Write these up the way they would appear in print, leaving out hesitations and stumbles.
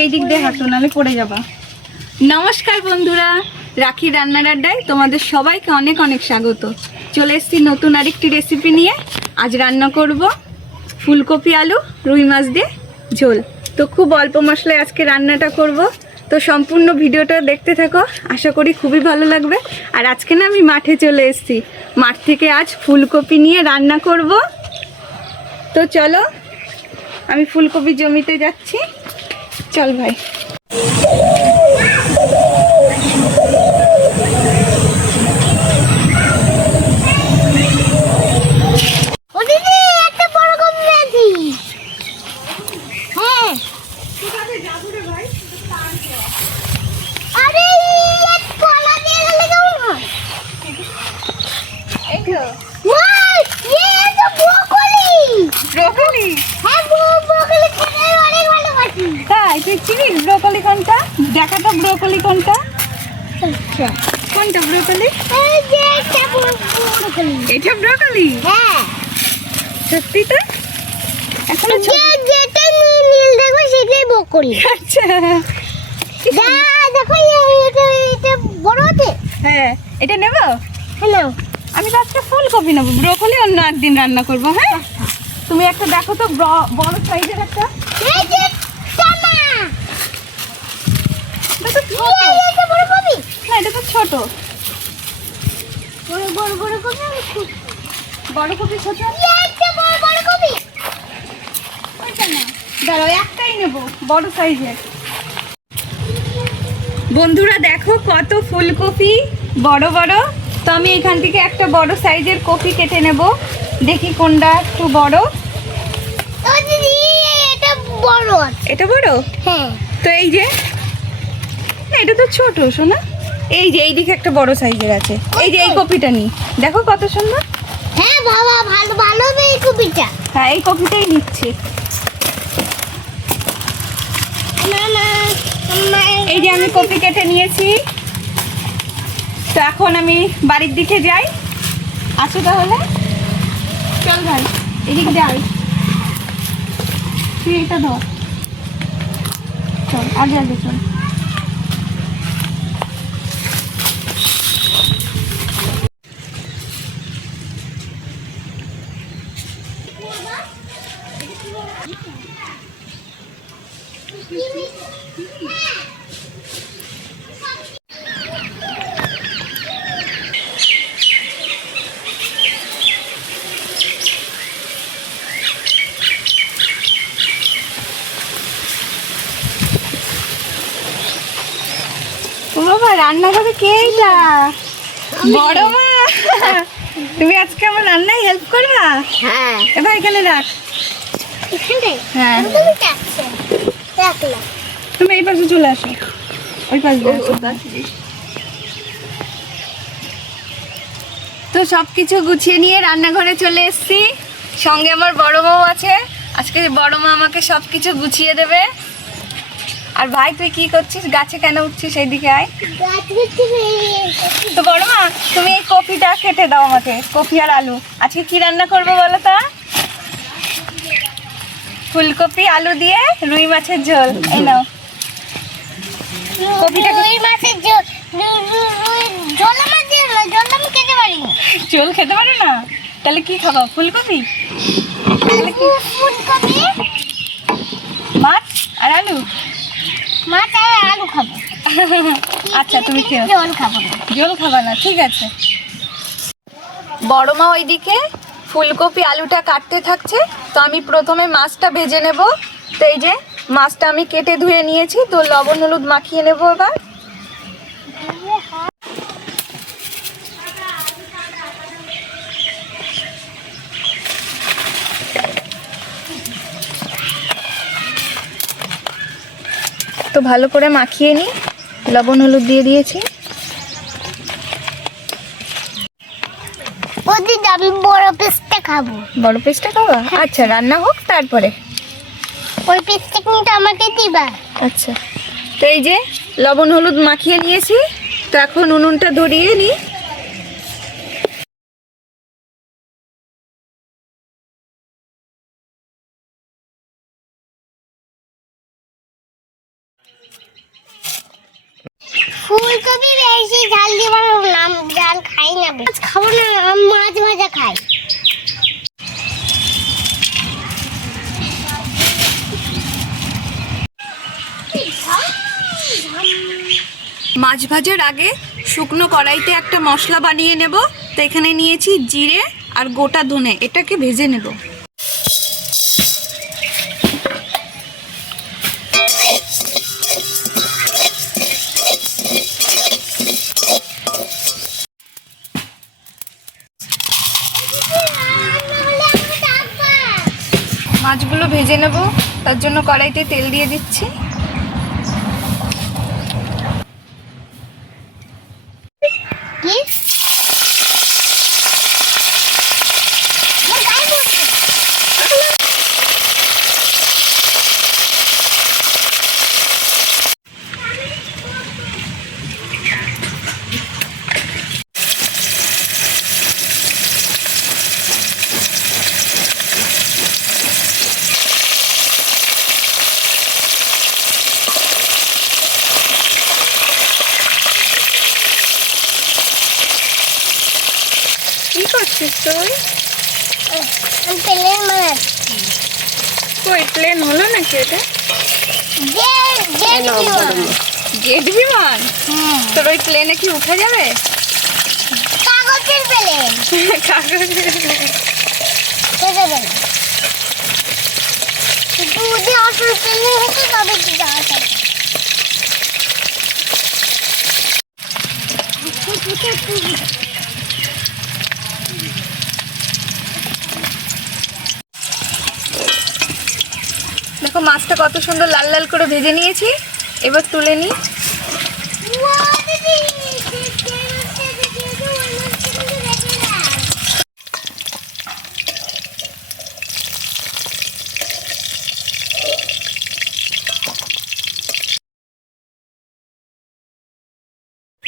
এই দিক দিয়ে হাঁটো, নাহলে পড়ে যাবা। নমস্কার বন্ধুরা, রাখি রান্নার আড্ডায় তোমাদের সবাইকে অনেক অনেক স্বাগত। চলে এসেছি নতুন আরেকটি রেসিপি নিয়ে। আজ রান্না করব ফুলকপি আলু রুই মাছ দিয়ে ঝোল। তো খুব অল্প মশলায় আজকে রান্নাটা করব। তো সম্পূর্ণ ভিডিওটা দেখতে থাকো, আশা করি খুবই ভালো লাগবে। আর আজকে না আমি মাঠে চলে এসেছি, মাঠ থেকে আজ ফুলকপি নিয়ে রান্না করব। তো চলো, আমি ফুলকপি জমিতে যাচ্ছি। চল ভাই। ব্রোকলি কোনটা দেখা তো, ব্রোকলি কোনটা, কোনটা ব্রোকলি? এটা ব্রোকলি? হ্যাঁ সত্যি তো, এখন যেটা নীল দেখো সেটাই ব্রোকলি। আচ্ছা দেখো এটা বড় আছে। হ্যাঁ এটা নেব। হ্যালো, আমি তো আজকে ফুলকপি নেবো, ব্রোকলি অন্য একদিন রান্না করবো। হ্যাঁ তুমি একটা দেখো তো, বড় সাইজের একটা। না এটা তো ছোট। বড় কপি ছোট, দাঁড়াও একটাই নেবো বড় সাইজের। বন্ধুরা দেখো কত ফুলকপি বড় বড়। তো আমি এখান থেকে একটা বড় সাইজের কপি কেটে নেব। দেখি কোনটা একটু বড়। এটা বড়? হ্যাঁ। তো এই যে, না এটা তো ছোট শোনা। এই যে এই দিকে একটা বড় সাইজের আছে, এই যে এই কপিটা নি, দেখো কত সুন্দর। হ্যাঁ বাবা, ভালো ভালো এই কপিটা। হ্যাঁ এই কপিটাই নিচ্ছি। এই যে আমি কপি কেটে নিয়েছি। তো এখন আমি বাড়ির দিকে যাই। আসো তাহলে, চল ভাই এদিক যাই। তুই এটা ধর, চল আগে আগে চল। বাবা রান্নাঘরে কে? এটা বড় মা। তুমি আজকে আমার রান্নায় হেল্প করবা? হ্যাঁ। এবার এখানে রাখ। হ্যাঁ তুমি এই পাশে চলে আসো, ওই পাশে। তো সবকিছু গুছিয়ে নিয়ে রান্নাঘরে চলে এসেছি। সঙ্গে আমার বড় বউ আছে। আজকে বড় মা আমাকে সবকিছু গুছিয়ে দেবে। আর ভাই তুই কি করছিস? গাছে কেন উঠছিস? এইদিকে আয়। তো বড় মা তুমি এই কপিটা কেটে দাও আমাকে, কপি আর আলু। আজকে কি রান্না করবো বলো তো? ফুলকপি আলু দিয়ে রুই মাছের ঝোল। এই নাও কপিটা। রুই মাছের ঝোল, ঝোল আমার দিয়ে না, ঝোল আমি খেতে পারি না। ঝোল খেতে পারো না? তাহলে কি খাবো? ফুলকপি? তাহলে কি? ফুলকপি, মাছ আর আলু। মাছ আর আলু খাবো। আচ্ছা তুমি খেও, ঝোল খাবো না। ঝোল খাবা না, ঠিক আছে। বড় মা ওইদিকে ফুলকপি আলুটা কাটতে থাকছে। তো আমি প্রথমে মাছটা ভেজে নেব। তো এই যে মাছটা আমি কেটে ধুয়ে নিয়েছি। তো লবণ হলুদ মাখিয়ে নেব এবার। তো ভালো করে মাখিয়ে নিই, লবণ হলুদ দিয়ে দিয়েছি। আমি বড় পিসটা খাবো। বড় পিসটা খাবো? আচ্ছা রান্না হোক তারপরে ওই পিসটা কিন্তু আমাকে দিবা। আচ্ছা, তো এই যে লবণ হলুদ মাখিয়ে নিয়েছি। তো এখন উনুনটা ধরিয়ে নিই। ফুলকপি বেশি ঝাল দিয়ে বানাবো না, ঝাল খাই না, মাছ খাবো না, আমি মাছ ভাজা খাই। মাছ ভাজার আগে শুকনো কড়াইতে একটা মশলা বানিয়ে নেব। তো এখানে নিয়েছি জিরে আর গোটা ধনে, এটাকে ভেজে নেব। মাছগুলো ভেজে নেব, তার জন্য কড়াইতে তেল দিয়ে দিচ্ছি। কি কি করছিস তুই? প্লেন মাছ, কই প্লেন হলো নাকি এটা? জেট বিমান? তোর ওই প্লেনে কি উঠা যাবে? কাগজের প্লেন, কাগজের যদি আসল প্লেন হতো তবে কি যাওয়া যায়। দেখো মাছটা কত সুন্দর লাল লাল করে ভেজে নিয়েছি, এবার তুলে নিই।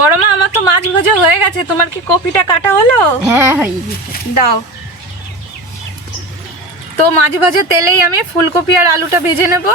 বড় মা, আমার তো মাছ ভাজা হয়ে গেছে, তোমার কি কপিটা কাটা হলো? হ্যাঁ হয়ে গেছে। দাও। তো মাছ ভাজা তেলেই আমি ফুলকপি আর আলুটা ভেজে নেব।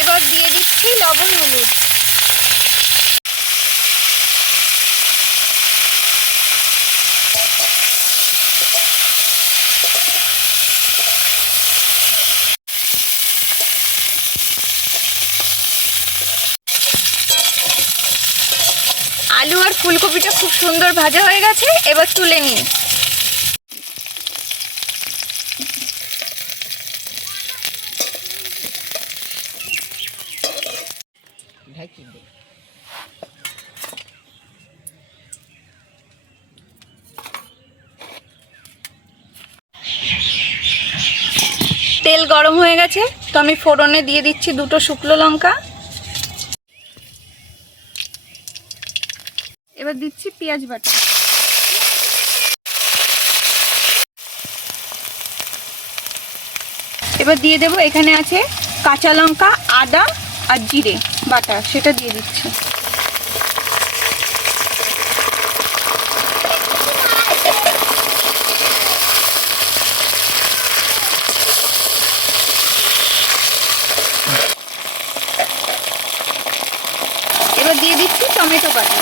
এবার দিয়ে দিচ্ছি লবণ হলুদ। আলু আর ফুলকপিটা খুব সুন্দর ভাজা হয়ে গেছে, এবার তুলে নিই। তেল গরম হয়ে গেছে, তো আমি ফোড়নে দিয়ে দিচ্ছি 2টো শুকনো লঙ্কা। এবার দিচ্ছি পেঁয়াজ বাটা। এবার দিয়ে দেবো, এখানে আছে কাঁচা লঙ্কা, আদা আর জিরে বাটা, সেটা দিয়ে দিচ্ছি। এবার দিয়ে দিচ্ছি টমেটো বাটা।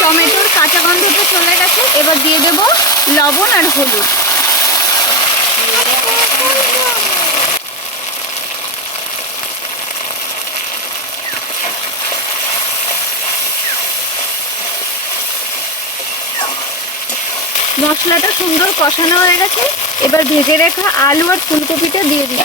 টমেটোর কাঁচা গন্ধটা চলে গেছে, এবার দিয়ে দেব লবণ আর হলুদ। মশলাটা সুন্দর কষানো হয়ে গেছে, এবার ভেজে রাখা আলু আর ফুলকপিটা দিয়ে দিই।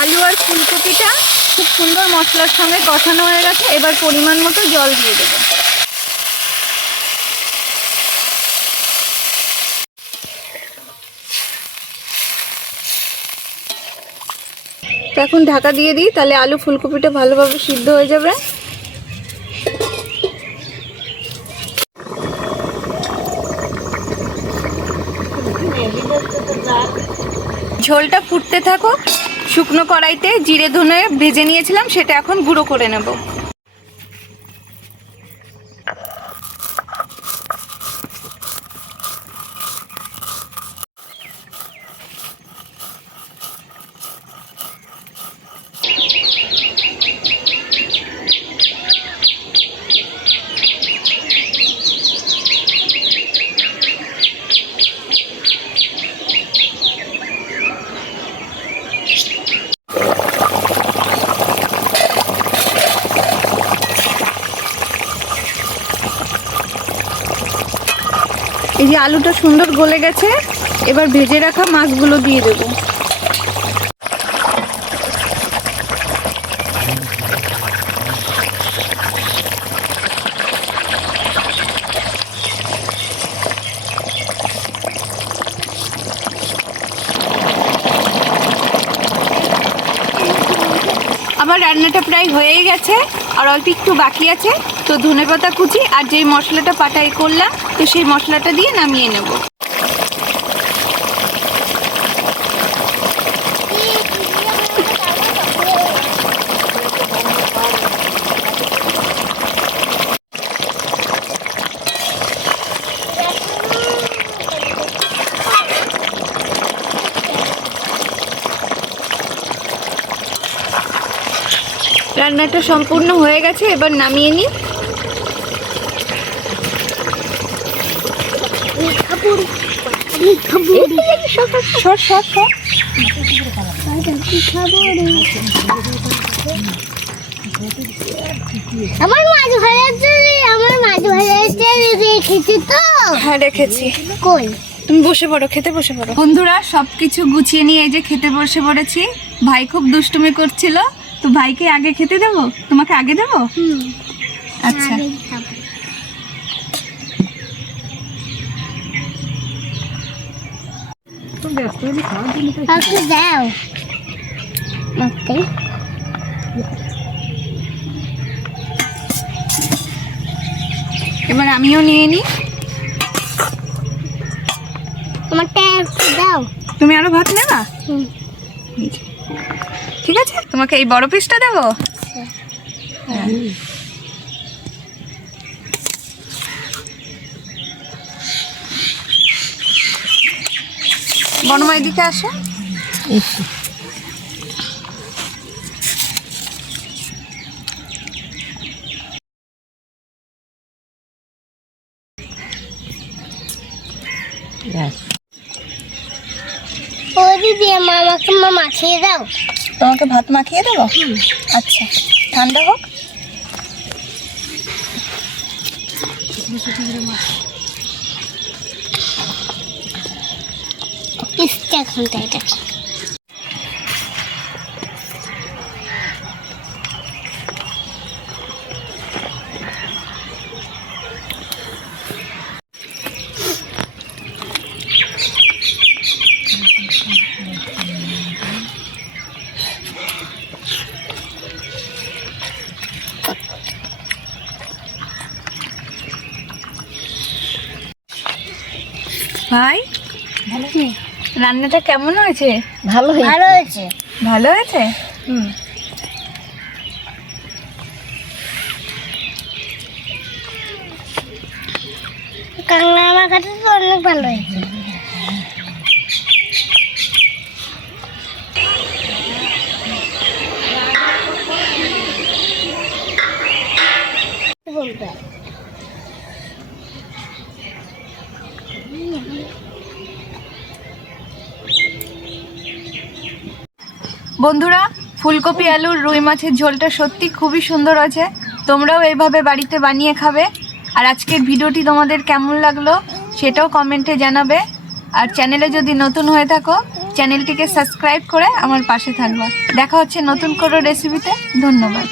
আলু আর ফুলকপিটা খুব সুন্দর মশলার সঙ্গে কষানো হয়ে গেছে। এবার পরিমাণ মতো জল দিয়ে দেবো। তো এখন ঢাকা দিয়ে দিই, তাহলে আলু ফুলকপিটা ভালোভাবে সিদ্ধ হয়ে যাবে। ঝোলটা ফুটতে থাকুক। শুকনো কড়াইতে জিরে ধনে ভেজে নিয়েছিলাম, সেটা এখন গুঁড়ো করে নেব। এই যে আলুটা সুন্দর গলে গেছে, এবার ভেজে রাখা মাছগুলো দিয়ে দেবো। আমার রান্নাটা প্রায় হয়েই গেছে, আর অল্প একটু বাকি আছে। তো ধনেপাতা কুচি আর যেই মশলাটা পাটাই করলাম, তো সেই মশলাটা দিয়ে নামিয়ে নেব। রান্নাটা সম্পূর্ণ হয়ে গেছে, এবার নামিয়ে নিই। আমার মাছ ভাজা রেখেছি তো। হ্যাঁ রেখেছি। কই? তুমি বসে পড়ো, খেতে বসে পড়ো। বন্ধুরা সবকিছু গুছিয়ে নিয়ে এই যে খেতে বসে পড়েছি। ভাই খুব দুষ্টুমি করছিল, তো ভাইকে আগে খেতে দেবো? তোমাকে আগে দেবো? আচ্ছা। দাও মাকে। এবার আমিও নিয়ে নিই। আমারটা একটু দাও। তুমি আরো ভাত নেবা? ঠিক আছে, তোমাকে এই বড় পিসটা দেবো। হ্যাঁ। বনমা এদিকে আসো। ও দিদি আমাকে মাখিয়ে দাও। তোমাকে ভাত মাখিয়ে দেবো? আচ্ছা, ঠান্ডা হোক। এটা ভাই রান্নাটা কেমন হয়েছে? ভালো হয়েছে। ভালো হয়েছে? কাঁকড়া আমার কাছে তো অনেক ভালো হয়েছে। বন্ধুরা ফুলকপি আলুর রুই মাছের ঝোলটা সত্যি খুবই সুন্দর আছে। তোমরাও এইভাবে বাড়িতে বানিয়ে খাবে। আর আজকের ভিডিওটি তোমাদের কেমন লাগলো সেটাও কমেন্টে জানাবে। আর চ্যানেলে যদি নতুন হয়ে থাকো চ্যানেলটিকে সাবস্ক্রাইব করে আমার পাশে থাকবা। দেখা হচ্ছে নতুন কোনো রেসিপিতে। ধন্যবাদ।